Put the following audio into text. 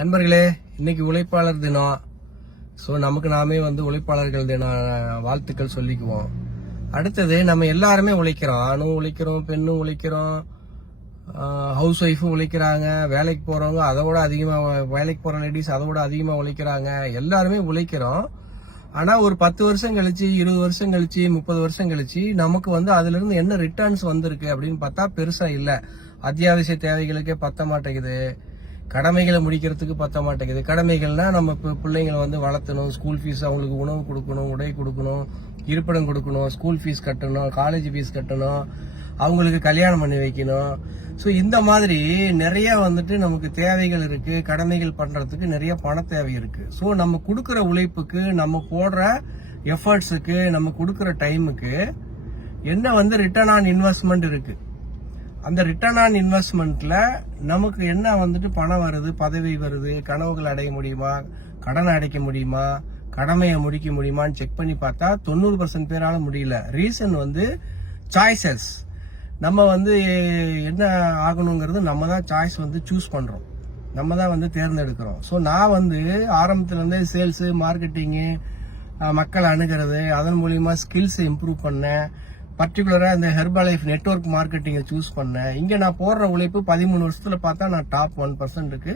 நண்பர்களே, இன்னைக்கு உழைப்பாளர் தினம். ஸோ நமக்கு நாமே உழைப்பாளர்கள் தின வாழ்த்துக்கள் சொல்லிக்குவோம். அடுத்தது, நம்ம எல்லாருமே உழைக்கிறோம். ஆணும் உழைக்கிறோம், பெண்ணும் உழைக்கிறோம், ஹவுஸ் ஒய்ஃபும் உழைக்கிறாங்க, வேலைக்கு போறவங்க அதோட அதிகமாக, வேலைக்கு போற லேடிஸ் அதோட அதிகமாக உழைக்கிறாங்க. எல்லாருமே உழைக்கிறோம். ஆனா ஒரு 10 வருஷம் கழிச்சு, 20 வருஷம் கழிச்சு, 30 வருஷம் கழிச்சு நமக்கு அதுல இருந்து என்ன ரிட்டர்ன்ஸ் வந்திருக்கு அப்படின்னு பார்த்தா பெருசா இல்ல. அத்தியாவசிய தேவைகளுக்கே பத்த மாட்டேங்குது, கடமைகளை முடிக்கிறதுக்கு பத்த மாட்டேங்குது. கடமைகள்னா நம்ம பிள்ளைங்களை வளர்த்தணும், ஸ்கூல் ஃபீஸ், அவங்களுக்கு உணவு கொடுக்கணும், உடை கொடுக்கணும், இருப்பிடம் கொடுக்கணும், ஸ்கூல் ஃபீஸ் கட்டணும், காலேஜ் ஃபீஸ் கட்டணும், அவங்களுக்கு கல்யாணம் பண்ணி வைக்கணும். ஸோ இந்த மாதிரி நிறைய நமக்கு தேவைகள் இருக்கு. கடமைகள் பண்றதுக்கு நிறைய பண தேவை இருக்கு. ஸோ நம்ம கொடுக்குற உழைப்புக்கு, நம்ம போடுற எஃபர்ட்ஸுக்கு, நம்ம கொடுக்குற டைமுக்கு என்ன ரிட்டர்ன் ஆன் இன்வெஸ்ட்மெண்ட் இருக்கு. அந்த ரிட்டர்ன் ஆன் இன்வெஸ்ட்மெண்ட்ல நமக்கு என்ன பணம் வருது, பதவி வருது, கனவுகள் அடைய முடியுமா, கடனை அடைக்க முடியுமா, கடமையை முடிக்க முடியுமான்னு செக் பண்ணி பார்த்தா 90% பேரால முடியல. Reason choices. நம்ம என்ன ஆகணுங்கிறது நம்ம தான் சாய்ஸ் சூஸ் பண்றோம், நம்ம தான் தேர்ந்தெடுக்கிறோம். ஸோ நான் ஆரம்பத்துல இருந்தே சேல்ஸ், மார்க்கெட்டிங்கு, மக்களை அணுகிறது, அதன் மூலியமா ஸ்கில்ஸ் இம்ப்ரூவ் பண்ணேன். பர்டிகுலரா இந்த ஹெர்பலைஃப் நெட்வொர்க் மார்க்கெட்டிங்கை சூஸ் பண்ணேன். இங்க நான் போடுற உழைப்பு 13 வருஷத்துல பார்த்தா நான் டாப் 1%க்கு